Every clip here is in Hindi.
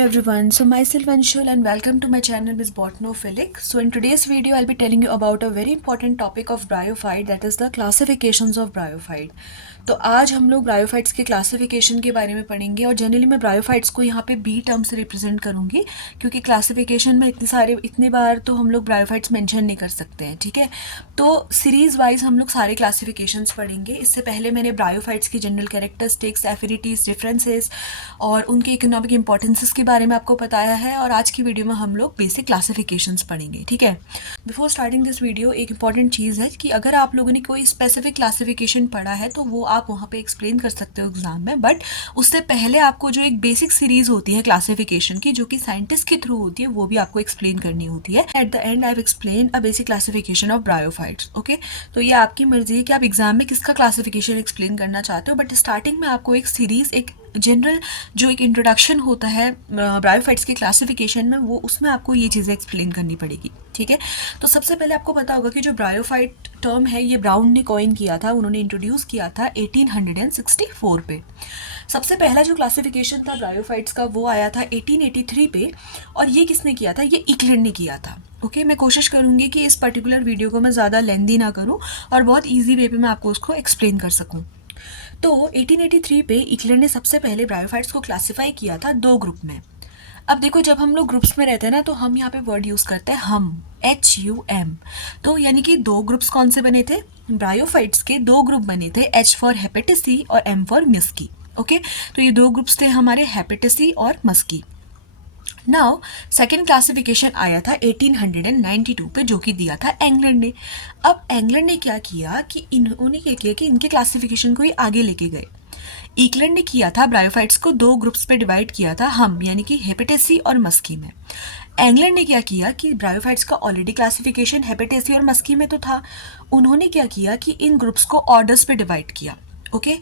Hello everyone, so myself Anshul and welcome to my channel Ms. Botanophilic. So in today's video I'll be telling you about a very important topic of bryophyte, that is the classifications of bryophyte. तो आज हम लोग ब्रायोफाइट्स के क्लासिफिकेशन के बारे में पढ़ेंगे और जनरली मैं ब्रायोफाइट्स को यहाँ पे बी टर्म से रिप्रेजेंट करूँगी क्योंकि क्लासिफिकेशन में इतने बार तो हम लोग ब्रायोफाइट्स मेंशन नहीं कर सकते हैं, ठीक है। तो सीरीज़ वाइज हम लोग सारे क्लासिफिकेशंस पढ़ेंगे। इससे पहले मैंने ब्रायोफाइट्स की जनरल कैरेक्टरिस्टिक्स, एफिनिटीज़, डिफरेंसेस और उनके इकोनॉमिक इंपॉर्टेंसेस के बारे में आपको बताया है और आज की वीडियो में हम लोग बेसिक क्लासिफिकेशंस पढ़ेंगे, ठीक है। बिफोर स्टार्टिंग दिस वीडियो एक इंपॉर्टेंट चीज़ है कि अगर आप लोगों ने कोई स्पेसिफिक क्लासिफिकेशन पढ़ा है तो वो आप वहाँ पे एक्सप्लेन कर सकते हो एग्जाम में, बट उससे पहले आपको जो एक बेसिक सीरीज़ होती है क्लासिफिकेशन की जो कि साइंटिस्ट के थ्रू होती है वो भी आपको एक्सप्लेन करनी होती है। Eight the and I have explain a basic classification of bryophytes, okay. तो ये आपकी मर्जी है कि आप एग्जाम में किसका क्लासिफिकेशन एक्सप्लेन करना चाहते हो, बट स्टार्टिंग में आपको एक सीरीज़, एक जनरल जो एक इंट्रोडक्शन होता है ब्रायोफाइट्स के क्लासिफिकेशन में, वो उसमें आपको ये चीज़ें एक्सप्लेन करनी पड़ेगी, ठीक है। तो सबसे पहले आपको पता होगा कि जो ब्रायोफाइट टर्म है ये ब्राउन ने कॉइन किया था, उन्होंने इंट्रोड्यूस किया था 1864 पे। सबसे पहला जो क्लासिफिकेशन था ब्रायोफाइट्स का वो आया था 1883 पे, और ये किसने किया था? ये इक्लैंड ने किया था, ओके। मैं कोशिश करूँगी कि इस पर्टिकुलर वीडियो को मैं ज़्यादा लेंदी ना करूँ और बहुत ईजी वे पे मैं आपको उसको एक्सप्लेन कर सकूँ। तो 1883 पे इक्लैंड ने सबसे पहले ब्रायोफाइट्स को क्लासिफाई किया था दो ग्रुप में। अब देखो, जब हम लोग ग्रुप्स में रहते हैं ना तो हम यहाँ पे वर्ड यूज़ करते हैं हम, HUM। तो यानी कि दो ग्रुप्स कौन से बने थे? ब्रायोफाइट्स के दो ग्रुप बने थे, H फॉर हेपेटिसी और M फॉर मस्की, ओके। तो ये दो ग्रुप्स थे हमारे, हेपेटिसी और मस्की। नाउ सेकेंड क्लासिफिकेशन आया था 1892 पे, जो कि दिया था इंग्लैंड ने। अब इंग्लैंड ने क्या किया कि इन्होंने क्या किया कि इनके क्लासिफिकेशन को ही आगे लेके गए। इंग्लैंड ने किया था ब्रायोफाइट्स को दो ग्रुप्स पे डिवाइड किया था, हम यानी कि हेपेटेसी और मस्की में। इंग्लैंड ने क्या किया कि ब्रायोफाइट्स का ऑलरेडी क्लासिफिकेशन हेपेटेसी और मस्की में तो था, उन्होंने क्या किया कि इन ग्रुप्स को ऑर्डर्स पे डिवाइड किया, ओके।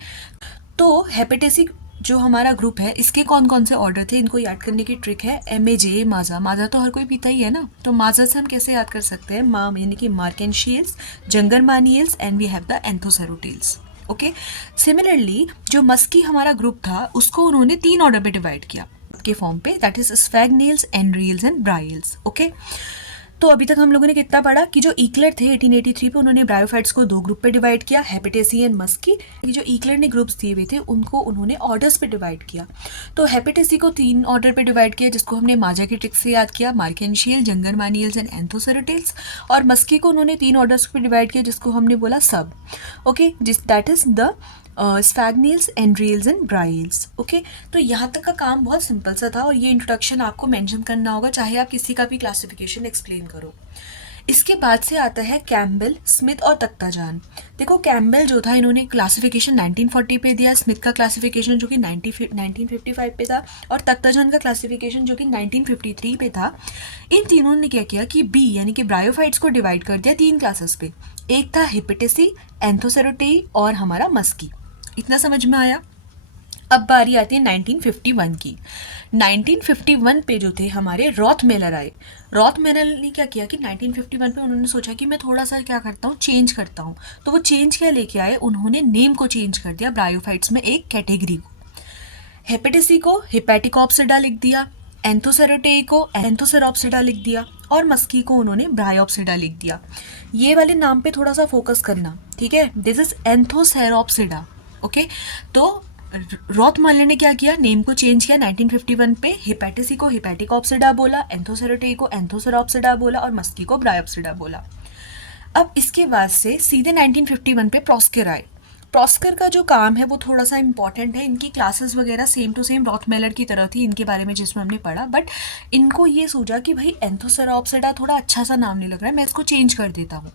तो हेपेटेसी जो हमारा ग्रुप है इसके कौन कौन से ऑर्डर थे, इनको याद करने की ट्रिक है MAJ, माजा। माजा तो हर कोई पीता ही है ना, तो माजा से हम कैसे याद कर सकते हैं? माम यानी कि Marchantiales, Jungermanniales and we have the Anthocerotales, okay. Similarly जो मस्की हमारा ग्रुप था उसको उन्होंने तीन ऑर्डर पे डिवाइड किया के फॉर्म पे, that is स्फैगनेल्स, Andreaeales and Bryales, okay. तो अभी तक हम लोगों ने कितना पढ़ा कि जो ईक्लर थे 1883 पे उन्होंने ब्रायोफाइट्स को दो ग्रुप पे डिवाइड किया, हेपेटेसी एंड मस्की। ये जो ईक्लर ने ग्रुप्स दिए हुए थे उनको उन्होंने ऑर्डर्स पे डिवाइड किया। तो हेपेटेसी को तीन ऑर्डर पे डिवाइड किया जिसको हमने माजा की ट्रिक से याद किया, मार्केंशियल, जंगरमानियल्स एंड एंथोसेरोटिल्स। और मस्की को उन्होंने तीन ऑर्डर्स पे डिवाइड किया जिसको हमने बोला सब, ओके, जिस that is the Sphagnales, Andreaeales and Bryales, okay. तो यहाँ तक का काम बहुत सिंपल सा था और ये इंट्रोडक्शन आपको मेंशन करना होगा चाहे आप किसी का भी क्लासिफिकेशन एक्सप्लेन करो। इसके बाद से आता है कैम्बेल, स्मिथ और तख्ताजान। देखो, कैम्बेल जो था इन्होंने क्लासिफिकेशन 1940 पे दिया, स्मिथ का क्लासिफिकेशन जो कि 1955 पे था और तख्ताजान का क्लासिफिकेशन जो कि 1953 पे था। इन तीनों ने क्या किया कि बी यानी कि ब्रायोफाइट्स को डिवाइड कर दिया तीन क्लासेस पे। एक था हेपेटेसी, एंथोसेरोटेई और हमारा मस्की। इतना समझ में आया? अब बारी आती है 1951 की। 1951 पे जो थे हमारे रॉथमेलर आए। रॉथमेलर ने क्या किया कि 1951 पे उन्होंने सोचा कि मैं थोड़ा सा क्या करता हूँ, चेंज करता हूँ। तो वो चेंज क्या लेके आए? उन्होंने नेम को चेंज कर दिया ब्रायोफाइट्स में एक कैटेगरी को। हेपेटेसी को हेपेटिकोप्सिडा लिख दिया, एंथोसेरोटेई को एंथोसेरोप्सिडा लिख दिया और मस्की को उन्होंने ब्रायोप्सिडा लिख दिया। ये वाले नाम पे थोड़ा सा फोकस करना, ठीक है। This is Anthocerotopsida, okay. तो रॉथमेलर ने क्या किया? नेम को चेंज किया 1951 पे, हेपेटेसी को हेपेटिकोप्सिडा बोला, एंथोसेरोटेई को एंथोसेरोप्सिडा बोला और मस्की को ब्रायोप्सिडा बोला। अब इसके बाद से सीधे 1951 पे प्रॉस्कर आए। प्रॉस्कर का जो काम है वो थोड़ा सा इंपॉर्टेंट है, इनकी क्लासेस वगैरह सेम टू सेम रॉथमेलर की तरह थी इनके बारे में जिसमें हमने पढ़ा, बट इनको ये सोचा कि भाई एंथोसेरोप्सिडा थोड़ा अच्छा सा नाम नहीं लग रहा है, मैं इसको चेंज कर देता हूँ।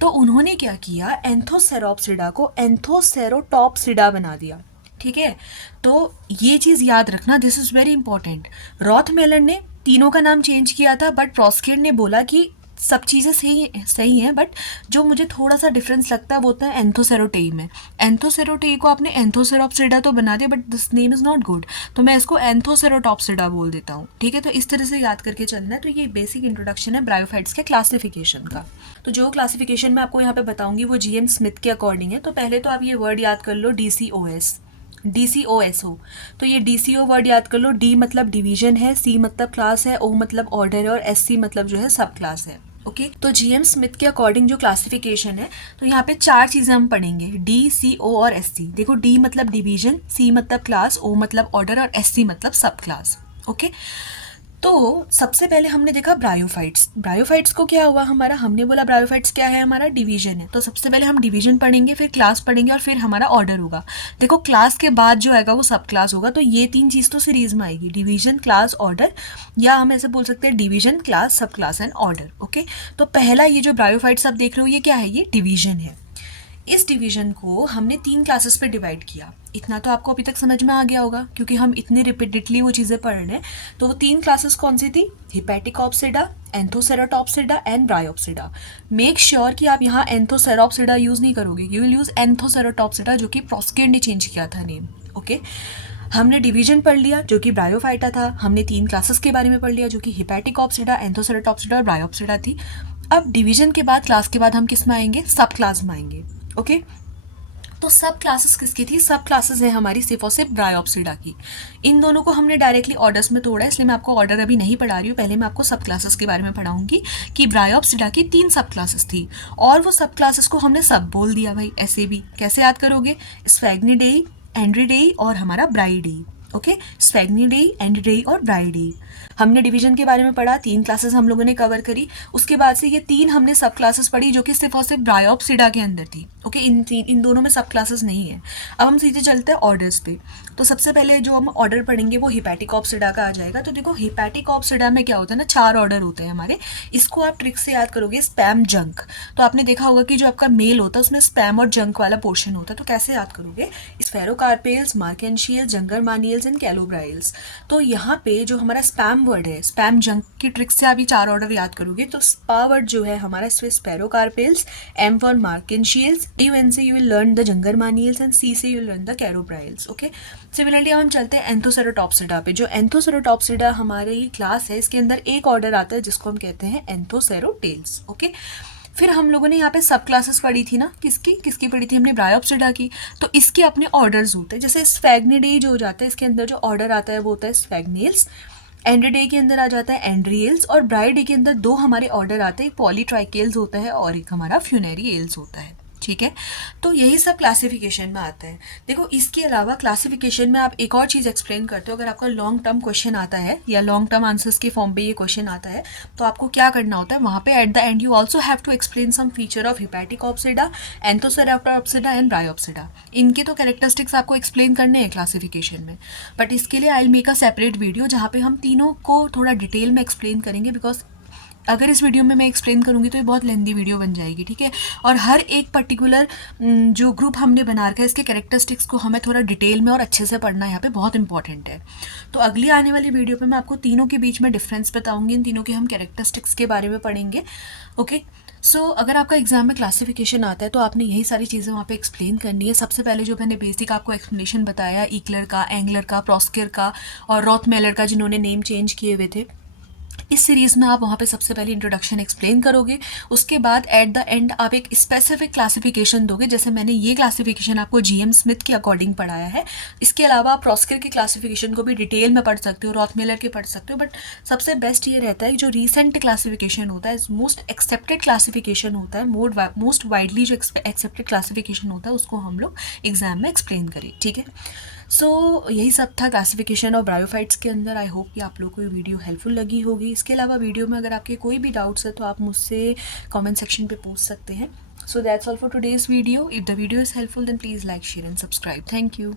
तो उन्होंने क्या किया? एंथोसेरोप्सिडा को एंथोसेरोटॉप्सिडा बना दिया, ठीक है। तो ये चीज़ याद रखना, दिस इज़ वेरी इंपॉर्टेंट। रॉथमेलर ने तीनों का नाम चेंज किया था, बट प्रॉस्कर ने बोला कि सब चीज़ें सही हैं, बट जो मुझे थोड़ा सा डिफरेंस लगता है वो होता है एंथोसेरोटेई में। एंथोसेरोटेई को आपने एंथोसेरोप्सिडा तो बना दिया, but this name is not good, तो मैं इसको एंथोसेरोटॉप्सिडा बोल देता हूँ, ठीक है। तो इस तरह से याद करके चलना है। तो ये बेसिक इंट्रोडक्शन है ब्रायोफाइट्स के क्लासिफिकेशन का। तो जो क्लासिफिकेशन मैं आपको यहाँ पे बताऊंगी वो GM स्मिथ के अकॉर्डिंग है। तो पहले तो आप ये वर्ड याद कर लो, DCOS, DCOSO। तो ये DCO वर्ड याद कर लो। D मतलब डिवीजन है, C मतलब क्लास है, O मतलब ऑर्डर है और SC मतलब जो है सब क्लास है। ओके तो GM स्मिथ के अकॉर्डिंग जो क्लासिफिकेशन है, तो यहाँ पे 4 चीज़ें हम पढ़ेंगे, D, C, O और SC। देखो D मतलब डिवीजन, C मतलब क्लास, O मतलब ऑर्डर और SC मतलब सब क्लास। ओके तो सबसे पहले हमने देखा ब्रायोफाइट्स। ब्रायोफाइट्स को क्या हुआ हमारा, हमने बोला ब्रायोफाइट्स क्या है, हमारा डिवीजन है। तो सबसे पहले हम डिवीजन पढ़ेंगे, फिर क्लास पढ़ेंगे और फिर हमारा ऑर्डर होगा। देखो क्लास के बाद जो आएगा वो सब क्लास होगा। तो ये 3 चीज़ तो सीरीज में आएगी, डिवीजन, क्लास, ऑर्डर, या हम ऐसे बोल सकते हैं डिवीजन, क्लास, सब क्लास एंड ऑर्डर। ओके तो पहला ये जो ब्रायोफाइट्स आप देख रहे हो ये क्या है, ये डिवीजन है। इस डिवीजन को हमने 3 क्लासेस पे डिवाइड किया। इतना तो आपको अभी तक समझ में आ गया होगा क्योंकि हम इतने रिपीटेडली वो चीज़ें पढ़ रहे हैं। तो वो 3 क्लासेस कौन सी थी, हिपैटिकॉप्सिडा, Anthocerotopsida and Bryopsida. Make sure कि आप यहाँ एंथोसेराप्सिडा यूज़ नहीं करोगे, यू विल यूज़ एंथोसेराटॉप्सिडा जो कि प्रॉस्केर ने चेंज किया था नेम। ओके हमने डिवीजन पढ़ लिया जो कि ब्रायोफाइटा था, हमने 3 क्लासेस के बारे में पढ़ लिया जो कि हिपैटिकॉप्सिडा, एंथोसेराटॉप्सिडा और ब्रायोप्सिडा थी। अब डिवीजन के बाद, क्लास के बाद हम किस में आएंगे, सब क्लास में आएंगे। ओके तो सब क्लासेस किसकी थी, सब क्लासेस है हमारी सिर्फ और सिर्फ ब्रायोप्सिडा की। इन दोनों को हमने डायरेक्टली ऑर्डर्स में तोड़ा है, इसलिए मैं आपको ऑर्डर अभी नहीं पढ़ा रही हूँ। पहले मैं आपको सब क्लासेस के बारे में पढ़ाऊंगी कि ब्रायोप्सिडा की 3 सब क्लासेस थी और वो सब क्लासेस को हमने सब बोल दिया भाई। ऐसे भी कैसे याद करोगे, स्फैग्निडेई, एंड्रिडेई और हमारा ब्राइडेई। ओके स्फैग्निडेई, एंड्रिडेई और ब्राइडेई। हमने डिवीजन के बारे में पढ़ा, 3 क्लासेस हम लोगों ने कवर करी। उसके बाद से ये 3 हमने सब क्लासेस पढ़ी जो कि सिर्फ और सिर्फ ब्रायोप्सिडा के अंदर थी। ओके इन दोनों में सब क्लासेस नहीं है। अब हम सीधे चलते हैं ऑर्डर्स पे। तो सबसे पहले जो हम ऑर्डर पढ़ेंगे वो हिपैटिकॉप्सिडा का आ जाएगा। तो देखो हिपैटिकॉप्सिडा में क्या होता है ना, 4 ऑर्डर होते हैं हमारे। इसको आप ट्रिक से याद करोगे, स्पैम, जंक। तो आपने देखा होगा कि जो आपका मेल होता है उसमें स्पैम और जंक वाला पोर्शन होता है। तो कैसे याद करोगे, स्फेरोकार्पेल्स, मार्केंशियल, जंगरमानियल्स एंड कैलोब्राइल्स। तो यहाँ पे जो हमारा स्पैम वर्ड है, स्पैम जंक की ट्रिक से आप ये 4 ऑर्डर याद करोगे। तो स्पा वर्ड जो है हमारा इसमें Sphaerocarpales, M for Marchantiales, D N से you will learn the Jungermanniales and C से you will learn the Calobryales. Okay similarly हम चलते हैं एंथोसेराटॉप्सिडा पे। जो एंथोसेराटॉप्सिडा हमारी क्लास है, इसके अंदर एक ऑर्डर आता है जिसको हम कहते हैं एंथोसेरोटेल्स। ओके फिर हम लोगों ने यहाँ पे सब क्लासेस पढ़ी थी ना, किसकी किसकी पढ़ी थी हमने, ब्रायोप्सिडा की। तो इसके अपने ऑर्डर्स होते हैं, जैसे स्फैग्निडेई जो हो जाता है इसके अंदर जो ऑर्डर आता है वो होता है स्फैग्नेल्स, एंड्रिडेई के अंदर आ जाता है एंड्रियल्स और ब्राइडेई के अंदर 2 हमारे ऑर्डर आते हैं, पॉलीट्राइकेल्स होता है और एक हमारा फ्यूनेरियल्स होता है। ठीक है तो यही सब क्लासिफिकेशन में आता है। देखो इसके अलावा क्लासिफिकेशन में आप एक और चीज़ एक्सप्लेन करते हो। अगर आपका लॉन्ग टर्म क्वेश्चन आता है या लॉन्ग टर्म आंसर्स के फॉर्म पे ये क्वेश्चन आता है तो आपको क्या करना होता है, वहाँ पे at the end you also have to explain some feature of Hepaticopsida, Anthocerotopsida and Bryopsida. इनके तो कैरेक्टरिस्टिक्स आपको एक्सप्लेन करने हैं क्लासिफिकेशन में, बट इसके लिए I will make a separate video जहाँ पे हम तीनों को थोड़ा डिटेल में एक्सप्लेन करेंगे। बिकॉज अगर इस वीडियो में मैं एक्सप्लेन करूँगी तो ये बहुत लेंदी वीडियो बन जाएगी। ठीक है और हर एक पर्टिकुलर जो ग्रुप हमने बना रखा है इसके कैरेक्टरिस्टिक्स को हमें थोड़ा डिटेल में और अच्छे से पढ़ना यहाँ पे बहुत इंपॉर्टेंट है। तो अगली आने वाली वीडियो पे मैं आपको तीनों के बीच में डिफरेंस बताऊँगी, इन तीनों के हम कैरेक्टरिस्टिक्स के बारे में पढ़ेंगे। ओके सो अगर आपका एग्जाम में क्लासिफिकेशन आता है तो आपने यही सारी चीज़ें वहाँ पे एक्सप्लेन करनी है। सबसे पहले जो मैंने बेसिक आपको एक्सप्लेनेशन बताया, ईक्लर का, एंगलर का, प्रॉस्केर का और रॉथमेलर का जिन्होंने नेम चेंज किए हुए थे, इस सीरीज़ में आप वहाँ पे सबसे पहले इंट्रोडक्शन एक्सप्लेन करोगे। उसके बाद एट द एंड आप एक स्पेसिफिक क्लासिफिकेशन दोगे, जैसे मैंने ये क्लासिफिकेशन आपको जीएम स्मिथ के अकॉर्डिंग पढ़ाया है। इसके अलावा आप प्रॉस्केर के क्लासिफिकेशन को भी डिटेल में पढ़ सकते हो, रॉथमेलर के पढ़ सकते हो, बट सबसे बेस्ट ये रहता है जो रिसेंट क्लासिफिकेशन होता है, मोस्ट एक्सेप्टेड क्लासिफिकेशन होता है, मोस्ट वाइडली जो एक्सेप्टेड क्लासिफिकेशन होता है उसको हम लोग एग्जाम में एक्सप्लेन करें। ठीक है सो यही सब था क्लासिफिकेशन ऑफ ब्रायोफाइट्स के अंदर। आई होप कि आप लोग को ये वीडियो हेल्पफुल लगी होगी। इसके अलावा वीडियो में अगर आपके कोई भी डाउट्स है तो आप मुझसे कमेंट सेक्शन पे पूछ सकते हैं। So that's all for today's video. If the video is helpful then please like, share and subscribe. Thank you.